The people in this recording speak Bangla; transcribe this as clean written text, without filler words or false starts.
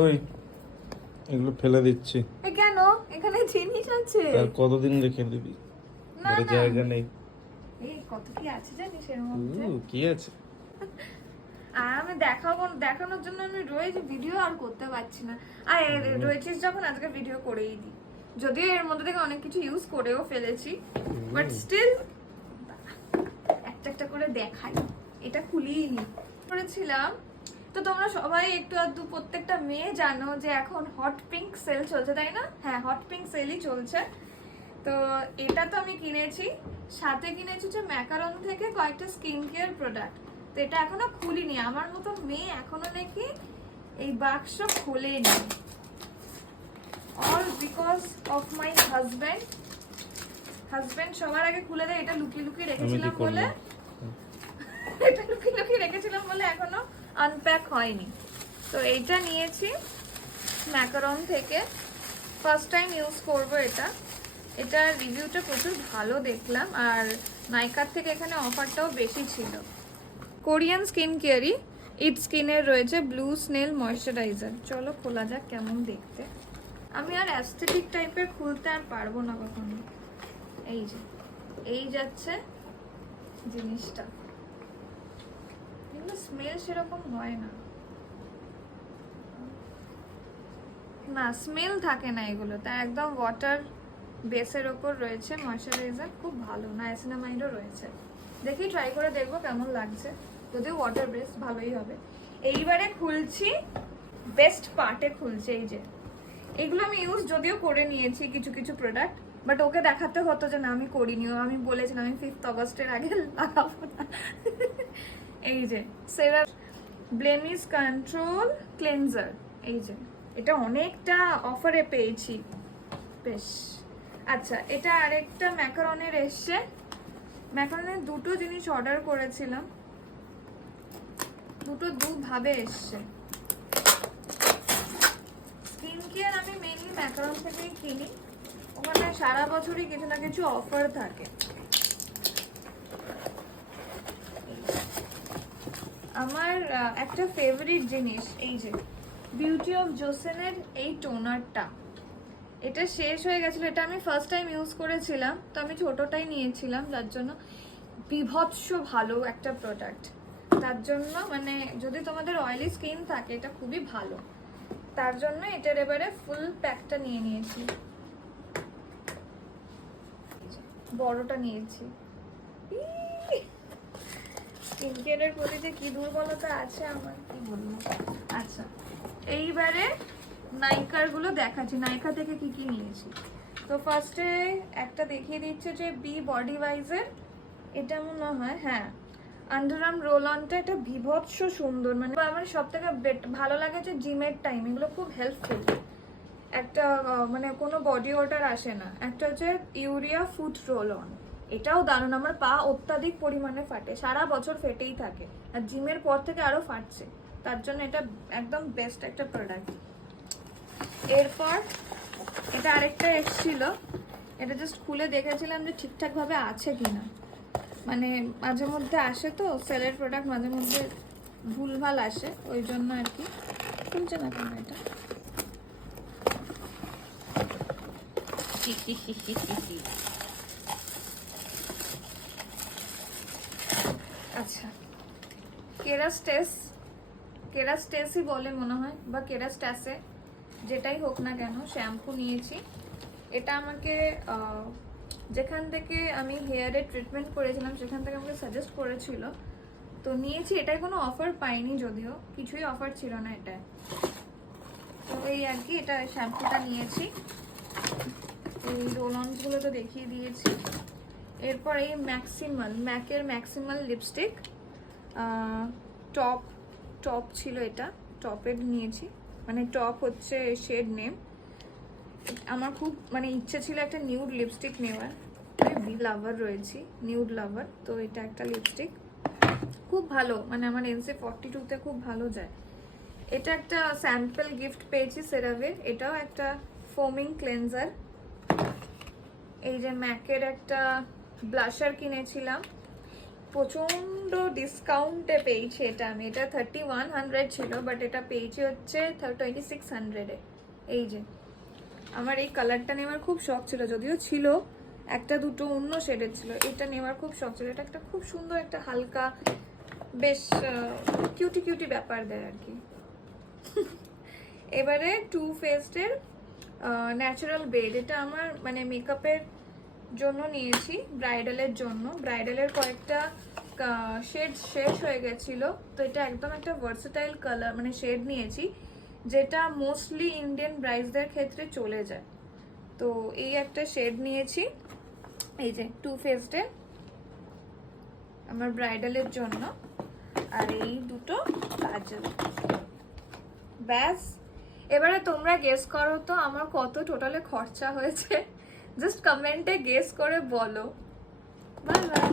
ওই এগুলো ফেলে দিচ্ছি। কেন? এখানে জিনিস আছে। আর কতদিন রেখে দিবি? না ঘরে না, জায়গা নেই। এই কত কি আছে জানিস এর মধ্যে। কি আছে? আর আমি দেখানোর জন্য আমি রোজ ভিডিও আর করতে পারছি না। আর রয়েছিস যখন আজকে ভিডিও করেই দিই, যদিও এর মধ্যে থেকে অনেক কিছু ইউজ করেও ফেলেছি, বাট স্টিল একটা একটা করে দেখাই। এটা খুলিই নি করেছিলাম। তো তোমরা সবাই একটু আধটু প্রত্যেকটা মেয়ে জানো যে এখন হট পিঙ্ক সেল চলছে, তাই না? হ্যাঁ, হট পিঙ্ক সেলই চলছে। তো এটা তো আমি কিনেছি, সাথে কিনেছি যে ম্যাকারন থেকে কয়েকটা স্কিন কেয়ার প্রোডাক্ট। তো এটা এখনো খুলিনি। আমার মতো মেয়ে এখনো নাকি এই বাক্স খোলেনি, all because of my husband সবার আগে খুলে দেয়। এটা লুকিয়ে লুকিয়ে রেখেছিলাম বলে এটা লুকিয়ে লুকিয়ে রেখেছিলাম বলে এখনো আনপ্যাক হয়নি। তো এইটা নিয়েছি ম্যাকারন থেকে, ফার্স্ট টাইম ইউজ করবো এটা। এটার রিভিউটা প্রচুর ভালো দেখলাম, আর নাইকার থেকে এখানে অফারটাও বেশি ছিল। কোরিয়ান স্কিন কেয়ারই, ইট স্কিনের রয়েছে ব্লু স্নেল ময়শ্চারাইজার। চলো খোলা যাক কেমন দেখতে। আমি আর অ্যাস্থেটিক টাইপের খুলতে আর পারবো না কখনো। এই যে এই যাচ্ছে জিনিসটা, কিন্তু স্মেল সেরকম হয় না, না স্মেল থাকে না এগুলো। তা একদম ওয়াটার বেসের ওপর রয়েছে ময়শ্চারাইজার, খুব ভালো। নাইসিনামাইডও রয়েছে। দেখি ট্রাই করে দেখবো কেমন লাগছে। যদিও ওয়াটার বেস ভালোই হবে। এইবারে খুলছি বেস্ট পার্টে খুলছি। এই যে এগুলো আমি ইউজ যদিও করে নিয়েছি কিছু কিছু প্রোডাক্ট, বাট ওকে দেখাতে হতো যে না আমি করিনি। আমি বলেছিলাম আমি 5th অগস্টের আগে লাগাবো না। এই যে সেরা ব্লেমিশ কন্ট্রোল ক্লেনজার, এই যে এটা অনেকটা অফারে পেয়েছি বেশ। আচ্ছা, এটা আরেকটা ম্যাকারনের এসছে। ম্যাকারনের দুটো জিনিস অর্ডার করেছিলাম, দুটো দুভাবে এসছে। স্কিন কেয়ার আমি মেইনলি ম্যাকারন থেকেই কিনি, ওখানে সারা বছরই কিছু না কিছু অফার থাকে। আমার একটা ফেভারিট জিনিস এই যে বিউটি অফ জোসেনের এই টোনারটা। এটা শেষ হয়ে গেছিল, এটা আমি ফার্স্ট টাইম ইউজ করেছিলাম, তো আমি ছোটটাই নিয়েছিলাম, যার জন্য বিভৎস ভালো একটা প্রোডাক্ট। তার জন্য মানে যদি তোমাদের অয়েলি স্কিন থাকে এটা খুবই ভালো, তার জন্য এটার এবারে ফুল প্যাকটা নিয়ে নিয়েছি, বড়টা নিয়েছি। স্কিন কেয়ারের প্রতি যে কি দুর্বলতা আছে আমার, কি বলবো। আচ্ছা, এইবারে নাইকার গুলো দেখাচ্ছি, নাইকা থেকে কি কি নিয়েছি। তো ফার্স্টে একটা দেখিয়ে দিচ্ছে যে বি বডি ওয়াইজের, এটা মনে হয় হ্যাঁ আন্ডারআর্ম রোল অনটা। এটা বিভৎস সুন্দর, মানে আমার সব থেকে ভালো লাগে যে জিমের টাইম এগুলো খুব হেল্পফুল। একটা মানে কোনো বডি ওয়াটার আসে না। একটা হচ্ছে ইউরিয়া ফুট রোল অন, এটাও দারুণ। আমার পা অত্যাধিক পরিমাণে ফাটে, সারা বছর ফেটেই থাকে, আর জিমের পর থেকে আরো ফাটছে, তার জন্য এটা একদম বেস্ট একটা প্রোডাক্ট। এরপর এটা আরেকটা এসেছিল, এটা জাস্ট খুলে দেখেছিলাম যে ঠিকঠাক ভাবে আছে কিনা। মানে মাঝে মধ্যে আসে তো সেলের প্রোডাক্ট, মাঝে মধ্যে ভুলভাল আসে, ওই জন্য আর কি। খুলছে না কেন এটা? আচ্ছা, কেরাস্টেসই বলে মনে হয়, বা কেরাস্টেসে, যেটাই হোক না কেন, শ্যাম্পু নিয়েছি। এটা আমাকে যেখান থেকে আমি হেয়ারে ট্রিটমেন্ট করেছিলাম সেখান থেকে আমাকে সাজেস্ট করেছিল, তো নিয়েছি। এটাই কোনো অফার পাইনি, যদিও কিছুই অফার ছিল না এটায়। তো এই আর কি, এটা শ্যাম্পুটা নিয়েছি। এই রোল অনগুলো তো দেখিয়ে দিয়েছি। এরপর এই ম্যাকের ম্যাক্সিমাল লিপস্টিক, টপ ছিল, এটা টপের নিয়েছি, মানে টপ হচ্ছে শেড নেম। আমার খুব মানে ইচ্ছে ছিল একটা নিউড লিপস্টিক নেওয়ার, আমি লাভার রয়েছি, নিউড লাভার। তো এটা একটা লিপস্টিক খুব ভালো, মানে আমার NC42-তে খুব ভালো যায়। এটা একটা স্যাম্পল গিফট পেয়েছি সেরাভের, এটাও একটা ফোমিং ক্লেনজার। এই যে ম্যাকের একটা ব্লাশার কিনেছিলাম, প্রচন্ড ডিসকাউন্টে পেয়েছি এটা আমি। এটা 3100 ছিল, বাট এটা পেয়েছি হচ্ছে 2600-এ। এই যে আমার এই কালারটা নেওয়ার খুব শখ ছিল, যদিও ছিল একটা দুটো অন্য শেডের ছিল, এটা নেওয়ার খুব শখ ছিল। এটা একটা খুব সুন্দর একটা হালকা বেশ কিউটি কিউটি ব্যাপার দেয় আর কি। এবারে টু ফেসডের ন্যাচারাল বেড, এটা আমার মানে মেকআপের জন্য নিয়েছি, ব্রাইডালের জন্য। ব্রাইডালের কয়েকটা শেড শেষ হয়ে গেছিলো, তো এটা একদম একটা ভার্সেটাইল কালার মানে শেড নিয়েছি, যেটা মোস্টলি ইন্ডিয়ান ব্রাইডসদের ক্ষেত্রে চলে যায়। তো এই একটা শেড নিয়েছি, এই যে টু ফেসডে আমার ব্রাইডালের জন্য। আর এই দুটো কাজল, ব্যাস। এবারে তোমরা গেস করো তো আমার কত টোটালে খরচা হয়েছে, জাস্ট কমেন্টে গেস করে বলো। Bye bye.